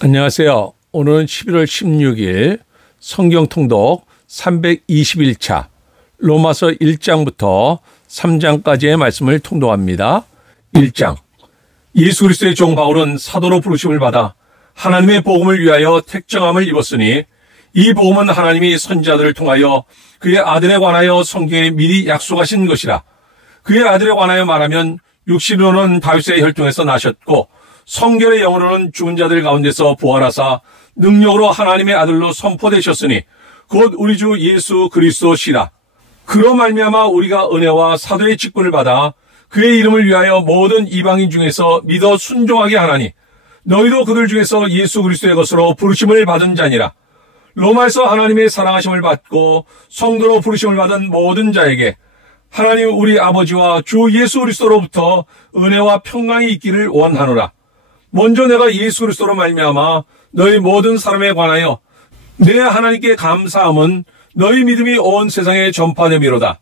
안녕하세요. 오늘은 11월 16일 성경 통독 321차 로마서 1장부터 3장까지의 말씀을 통독합니다. 1장. 예수 그리스도의 종 바울은 사도로 부르심을 받아 하나님의 복음을 위하여 택정함을 입었으니 이 복음은 하나님이 선지자들을 통하여 그의 아들에 관하여 성경에 미리 약속하신 것이라. 그의 아들에 관하여 말하면 육신으로는 다윗의 혈통에서 나셨고 성결의 영으로는 죽은 자들 가운데서 부활하사 능력으로 하나님의 아들로 선포되셨으니 곧 우리 주 예수 그리스도시라. 그로 말미암아 우리가 은혜와 사도의 직분을 받아 그의 이름을 위하여 모든 이방인 중에서 믿어 순종하게 하나니 너희도 그들 중에서 예수 그리스도의 것으로 부르심을 받은 자니라. 로마에서 하나님의 사랑하심을 받고 성도로 부르심을 받은 모든 자에게 하나님 우리 아버지와 주 예수 그리스도로부터 은혜와 평강이 있기를 원하노라. 먼저 내가 예수 그리스도로 말미암아 너희 모든 사람에 관하여 내 하나님께 감사함은 너희 믿음이 온 세상에 전파됨이로다.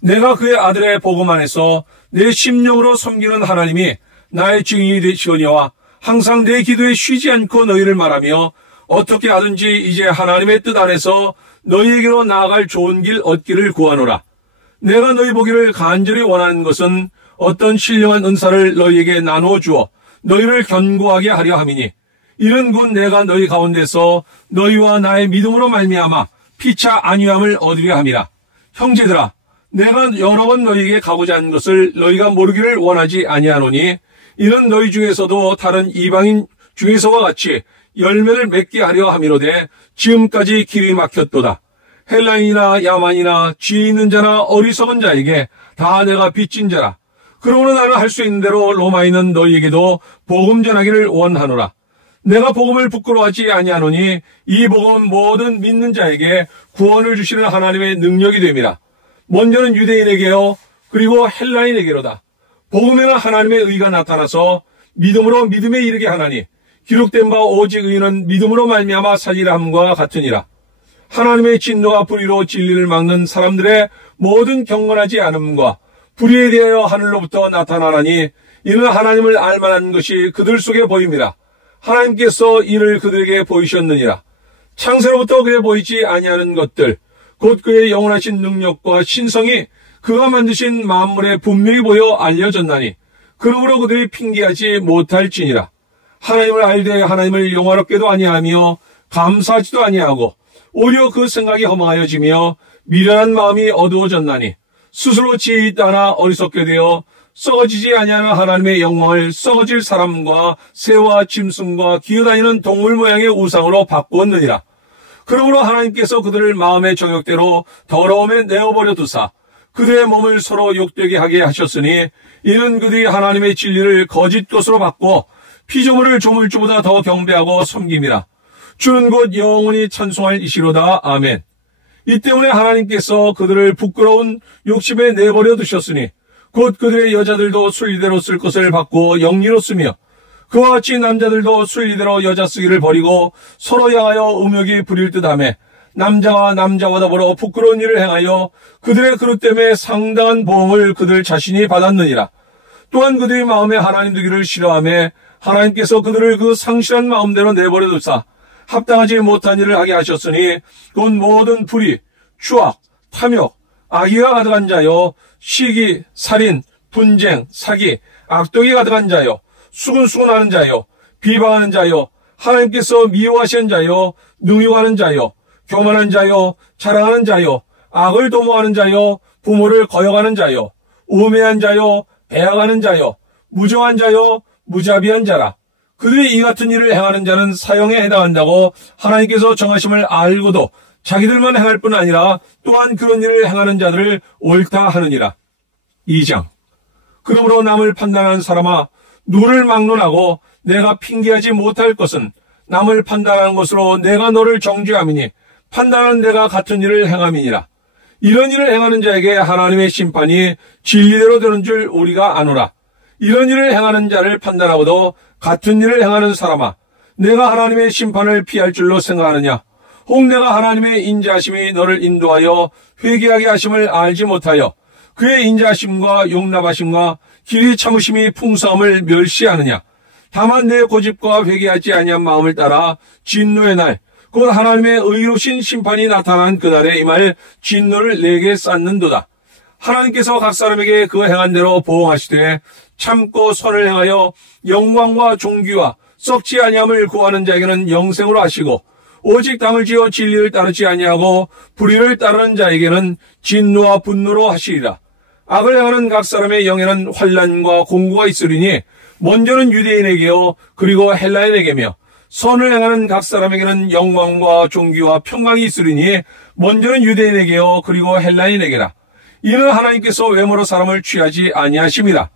내가 그의 아들의 복음 안에서 내 심령으로 섬기는 하나님이 나의 증인이 되시거니와 항상 내 기도에 쉬지 않고 너희를 말하며 어떻게 하든지 이제 하나님의 뜻 안에서 너희에게로 나아갈 좋은 길 얻기를 구하노라. 내가 너희 보기를 간절히 원하는 것은 어떤 신령한 은사를 너희에게 나누어 주어 너희를 견고하게 하려 함이니 이는 곧 내가 너희 가운데서 너희와 나의 믿음으로 말미암아 피차 안위함을 얻으려 함이라. 형제들아, 내가 여러 번 너희에게 가고자 하는 것을 너희가 모르기를 원하지 아니하노니 이는 너희 중에서도 다른 이방인 중에서와 같이 열매를 맺게 하려 함이로되 지금까지 길이 막혔도다. 헬라인이나 야만이나 지혜 있는 자나 어리석은 자에게 다 내가 빚진 자라. 그러므로 나는 할 수 있는 대로 로마에 있는 너희에게도 복음 전하기를 원하노라. 내가 복음을 부끄러워하지 아니하노니 이 복음은 모든 믿는 자에게 구원을 주시는 하나님의 능력이 됨이라. 먼저는 유대인에게요 그리고 헬라인에게로다. 복음에는 하나님의 의가 나타나서 믿음으로 믿음에 이르게 하나니 기록된 바 오직 의는 믿음으로 말미암아 살리라 함과 같으니라. 하나님의 진노가 불의로 진리를 막는 사람들의 모든 경건하지 않음과 불의에 대하여 하늘로부터 나타나나니 이는 하나님을 알만한 것이 그들 속에 보임이라. 하나님께서 이를 그들에게 보이셨느니라. 창세로부터 그에 보이지 아니하는 것들 곧 그의 영원하신 능력과 신성이 그가 만드신 만물에 분명히 보여 알려졌나니 그러므로 그들이 핑계하지 못할지니라. 하나님을 알되 하나님을 영화롭게도 아니하며 감사하지도 아니하고 오히려 그 생각이 허망하여지며 미련한 마음이 어두워졌나니 스스로 지혜 있다나 어리석게 되어 썩어지지 아니하는 하나님의 영광을 썩어질 사람과 새와 짐승과 기어다니는 동물 모양의 우상으로 바꾸었느니라. 그러므로 하나님께서 그들을 마음의 정욕대로 더러움에 내어버려 두사 그들의 몸을 서로 욕되게 하게 하셨으니 이는 그들이 하나님의 진리를 거짓 것으로 바꿔 피조물을 조물주보다 더 경배하고 섬김이라. 주는 곧 영원히 찬송할 이시로다. 아멘. 이 때문에 하나님께서 그들을 부끄러운 욕심에 내버려 두셨으니 곧 그들의 여자들도 순리대로 쓸 것을 받고 영리로 쓰며 그와 같이 남자들도 순리대로 여자 쓰기를 버리고 서로 향하여 음욕이 부릴 듯하며 남자와 남자와 더불어 부끄러운 일을 행하여 그들의 그릇 때문에 상당한 보응을 그들 자신이 받았느니라. 또한 그들의 마음에 하나님 되기를 싫어하며 하나님께서 그들을 그 상실한 마음대로 내버려 두사 합당하지 못한 일을 하게 하셨으니 곧 모든 불의, 추악, 탐욕, 악의가 가득한 자요 시기, 살인, 분쟁, 사기, 악독이 가득한 자요 수근수근하는 자요 비방하는 자요 하나님께서 미워하시는 자요 능욕하는 자요 교만한 자요 자랑하는 자요 악을 도모하는 자요 부모를 거역하는 자요 우매한 자요 배역하는 자요 무정한 자요 무자비한 자라. 그들이 이 같은 일을 행하는 자는 사형에 해당한다고 하나님께서 정하심을 알고도 자기들만 행할 뿐 아니라 또한 그런 일을 행하는 자들을 옳다 하느니라. 2장. 그러므로 남을 판단하는 사람아 누를 막론하고 내가 핑계하지 못할 것은 남을 판단하는 것으로 내가 너를 정죄함이니 판단하는 내가 같은 일을 행함이니라. 이런 일을 행하는 자에게 하나님의 심판이 진리대로 되는 줄 우리가 아노라. 이런 일을 행하는 자를 판단하고도 같은 일을 행하는 사람아 내가 하나님의 심판을 피할 줄로 생각하느냐. 혹 내가 하나님의 인자하심이 너를 인도하여 회개하게 하심을 알지 못하여 그의 인자하심과 용납하심과 길이 참으심이 풍성함을 멸시하느냐. 다만 내 고집과 회개하지 아니한 마음을 따라 진노의 날, 곧 하나님의 의로우신 심판이 나타난 그날에 임할 진노를 내게 쌓는도다. 하나님께서 각 사람에게 그 행한 대로 보응하시되 참고 선을 행하여 영광과 존귀와 썩지 아니함을 구하는 자에게는 영생으로 하시고, 오직 당을 지어 진리를 따르지 아니하고 불의를 따르는 자에게는 진노와 분노로 하시리라. 악을 행하는 각 사람의 영에는 환난과 공고가 있으리니 먼저는 유대인에게요 그리고 헬라인에게며, 선을 행하는 각 사람에게는 영광과 존귀와 평강이 있으리니 먼저는 유대인에게요 그리고 헬라인에게라. 이는 하나님께서 외모로 사람을 취하지 아니하심이라.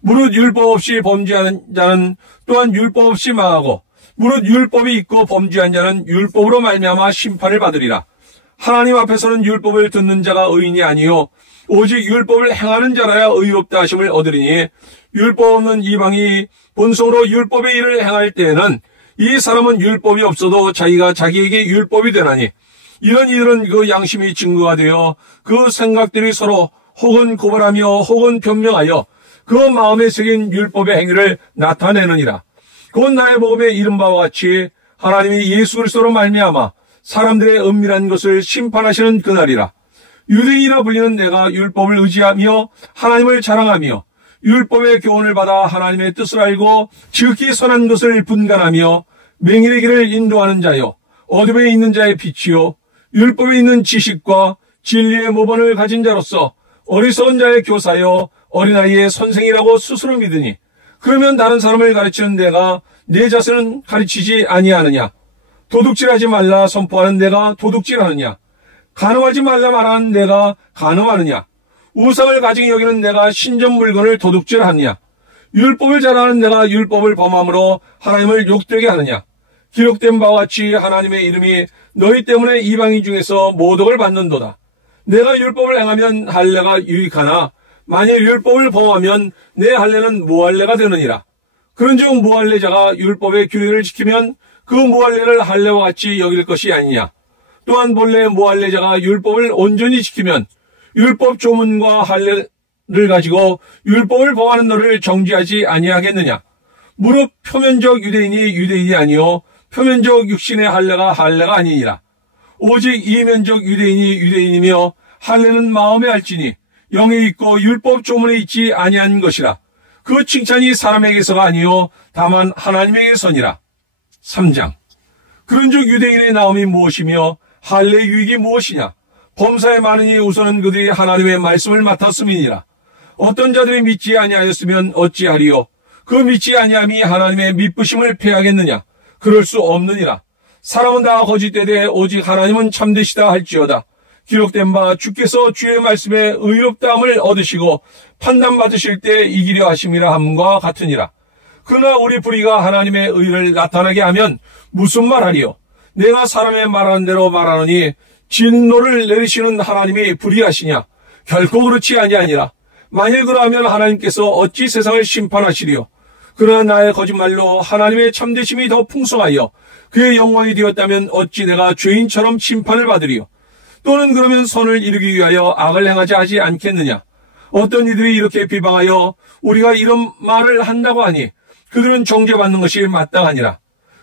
무릇 율법 없이 범죄하는 자는 또한 율법 없이 망하고, 무릇 율법이 있고 범죄한 자는 율법으로 말미암아 심판을 받으리라. 하나님 앞에서는 율법을 듣는 자가 의인이 아니요 오직 율법을 행하는 자라야 의롭다 하심을 얻으리니, 율법 없는 이방이 본성으로 율법의 일을 행할 때에는 이 사람은 율법이 없어도 자기가 자기에게 율법이 되나니, 이런 이들은 그 양심이 증거가 되어 그 생각들이 서로 혹은 고발하며 혹은 변명하여 그 마음에 새긴 율법의 행위를 나타내느니라. 곧 나의 복음에 이른 바와 같이 하나님이 예수 그리스도로 말미암아 사람들의 은밀한 것을 심판하시는 그날이라. 유대인이라 불리는 내가 율법을 의지하며 하나님을 자랑하며 율법의 교훈을 받아 하나님의 뜻을 알고 지극히 선한 것을 분간하며 맹인의 길을 인도하는 자요 어둠에 있는 자의 빛이요 율법에 있는 지식과 진리의 모본을 가진 자로서 어리석은 자의 교사요 어린아이의 선생이라고 스스로 믿으니, 그러면 다른 사람을 가르치는 내가 내 자신은 가르치지 아니하느냐? 도둑질하지 말라 선포하는 내가 도둑질하느냐? 간음하지 말라 말하는 내가 간음하느냐? 우상을 가지고 여기는 내가 신전 물건을 도둑질하느냐? 율법을 자랑하는 내가 율법을 범함으로 하나님을 욕되게 하느냐? 기록된 바와 같이 하나님의 이름이 너희 때문에 이방인 중에서 모독을 받는도다. 내가 율법을 행하면 할례가 유익하나 만일 율법을 범하면 내 할례는 무할례가 되느니라. 그런즉 무할례자가 율법의 규례를 지키면 그 무할례를 할례와 같이 여길 것이 아니냐. 또한 본래 무할례자가 율법을 온전히 지키면 율법 조문과 할례를 가지고 율법을 범하는 너를 정죄하지 아니하겠느냐. 무릇 표면적 유대인이 유대인이 아니요 표면적 육신의 할례가 할례가 아니니라. 오직 이면적 유대인이 유대인이며 할례는 마음에 알지니 영에 있고 율법 조문에 있지 아니한 것이라. 그 칭찬이 사람에게서가 아니요 다만 하나님에게서니라. 3장. 그런즉 유대인의 나옴이 무엇이며 할례의 유익이 무엇이냐? 범사에 많으니 우선은 그들이 하나님의 말씀을 맡았음이니라. 어떤 자들이 믿지 아니하였으면 어찌하리요? 그 믿지 아니함이 하나님의 믿으심을 패하겠느냐? 그럴 수 없느니라. 사람은 다 거짓되되 오직 하나님은 참되시다 할지어다. 기록된 바 주께서 주의 말씀에 의롭다함을 얻으시고 판단받으실 때 이기려 하심이라 함과 같으니라. 그러나 우리 불의가 하나님의 의를 나타나게 하면 무슨 말하리요? 내가 사람의 말하는 대로 말하노니 진노를 내리시는 하나님이 불의하시냐? 결코 그렇지 아니하니라. 만일 그러하면 하나님께서 어찌 세상을 심판하시리요? 그러나 나의 거짓말로 하나님의 참되심이 더 풍성하여 그의 영광이 되었다면 어찌 내가 죄인처럼 심판을 받으리요? 또는 그러면 선을 이루기 위하여 악을 행하지 하지 않겠느냐? 어떤 이들이 이렇게 비방하여 우리가 이런 말을 한다고 하니 그들은 정죄받는 것이 마땅하니라.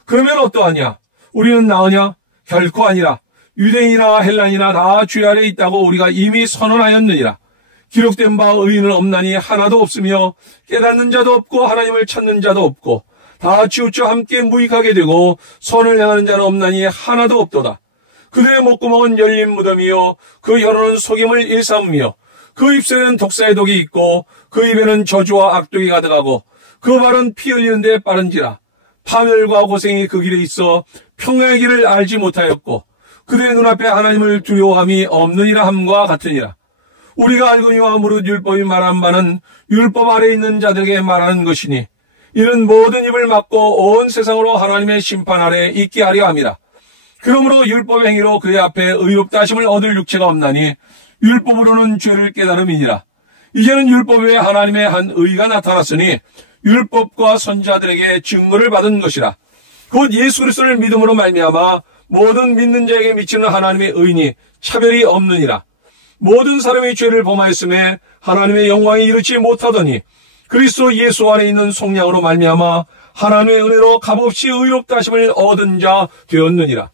그러면 어떠하냐? 우리는 나으냐? 결코 아니라. 유대인이나 헬라인이나 다 죄 아래 있다고 우리가 이미 선언하였느니라. 기록된 바 의인은 없나니 하나도 없으며 깨닫는 자도 없고 하나님을 찾는 자도 없고 다 치우쳐 함께 무익하게 되고 선을 행하는 자는 없나니 하나도 없도다. 그들의 목구멍은 열린 무덤이요 그 혀로는 속임을 일삼으며 그 입술에는 독사의 독이 있고 그 입에는 저주와 악독이 가득하고 그 발은 피 흘리는 데 빠른지라. 파멸과 고생이 그 길에 있어 평화의 길을 알지 못하였고 그들의 눈앞에 하나님을 두려워함이 없느니라 함과 같으니라. 우리가 알거니와 무릇 율법이 말한 바는 율법 아래 있는 자들에게 말하는 것이니 이는 모든 입을 막고 온 세상으로 하나님의 심판 아래 있게 하려 함이라. 그러므로 율법의 행위로 그의 앞에 의롭다 하심을 얻을 육체가 없나니 율법으로는 죄를 깨달음이니라. 이제는 율법 외에 하나님의 한 의가 나타났으니 율법과 선자들에게 증거를 받은 것이라. 곧 예수 그리스도를 믿음으로 말미암아 모든 믿는 자에게 미치는 하나님의 의인이 차별이 없느니라. 모든 사람이 죄를 범하였음에 하나님의 영광에 이르지 못하더니 그리스도 예수 안에 있는 속량으로 말미암아 하나님의 은혜로 값없이 의롭다 하심을 얻은 자 되었느니라.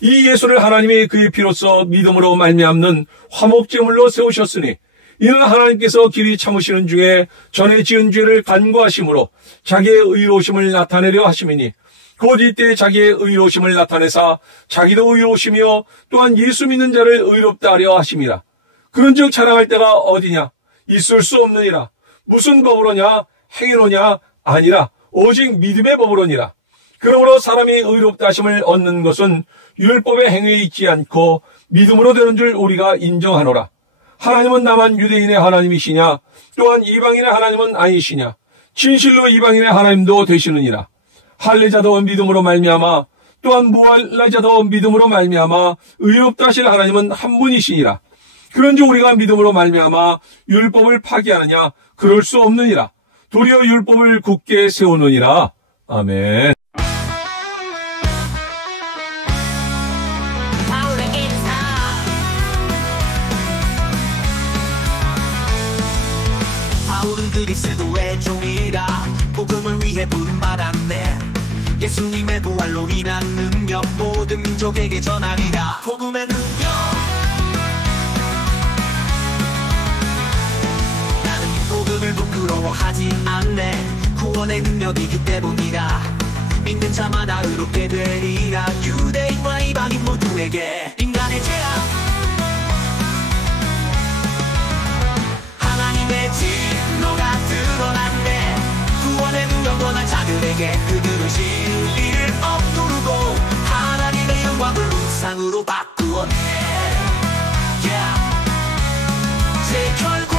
이 예수를 하나님이 그의 피로써 믿음으로 말미암는 화목제물로 세우셨으니 이는 하나님께서 길이 참으시는 중에 전에 지은 죄를 간구하심으로 자기의 의로우심을 나타내려 하심이니 곧 이때 자기의 의로우심을 나타내사 자기도 의로우시며 또한 예수 믿는 자를 의롭다 하려 하심이라. 그런즉 자랑할 때가 어디냐? 있을 수 없느니라. 무슨 법으로냐? 행위로냐? 아니라 오직 믿음의 법으로니라. 그러므로 사람이 의롭다 하심을 얻는 것은 율법의 행위에 있지 않고 믿음으로 되는 줄 우리가 인정하노라. 하나님은 나만 유대인의 하나님이시냐? 또한 이방인의 하나님은 아니시냐? 진실로 이방인의 하나님도 되시느니라. 할례자도 믿음으로 말미암아 또한 무할례자도 믿음으로 말미암아 의롭다 하실 하나님은 한 분이시니라. 그런즉 우리가 믿음으로 말미암아 율법을 파기하느냐? 그럴 수 없느니라. 도리어 율법을 굳게 세우느니라. 아멘. 바울은 그리스도의 종이라 복음을 위해 부름받았네. 예수님의 부활로 인한 능력 모든 민족에게 전하리라. 복음의 능력. 나는 이 복음을 부끄러워하지 않네. 구원의 능력이 있기 때문이라. 믿는 자마다 의롭게 되리라. 유대인과 이방인 모두에게 인간의 죄악 하나님의 진노가 드러났네. 구원의 능력 원한 자들에게 그들은 진리를 엎두르고 하나님의 영광을 우상으로 바꾸었네. 제 결과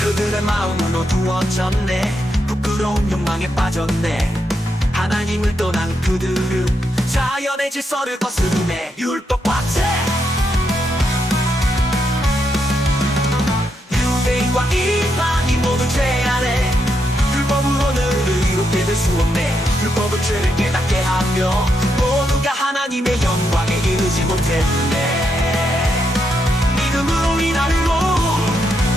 그들의 마음은 어두워졌네. 부끄러운 욕망에 빠졌네. 하나님을 떠난 그들은 자연의 질서를 거스르네. 율법과 죄 유대인과 이방인 모두 죄 아래 율법으로는 의롭게 될 수 없네. 율법은 죄를 깨닫게 하며 모두가 하나님의 영광에 이르지 못했네. 믿음으로 인하여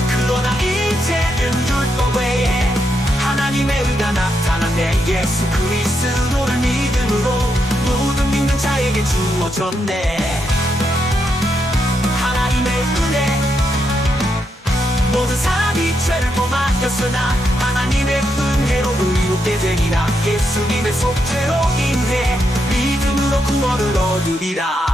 그러나 이제는 율법 외에 하나님의 은혜가 나타났네. 예수 그리스도를 믿음으로 모든 믿는 자에게 주어졌네. 하나님의 은혜 모든 사람이 죄를 범하였으나 하나님의 은혜로 의롭게 되리라. 예수님의 속죄로 인해 믿음으로 구원을 얻으리라.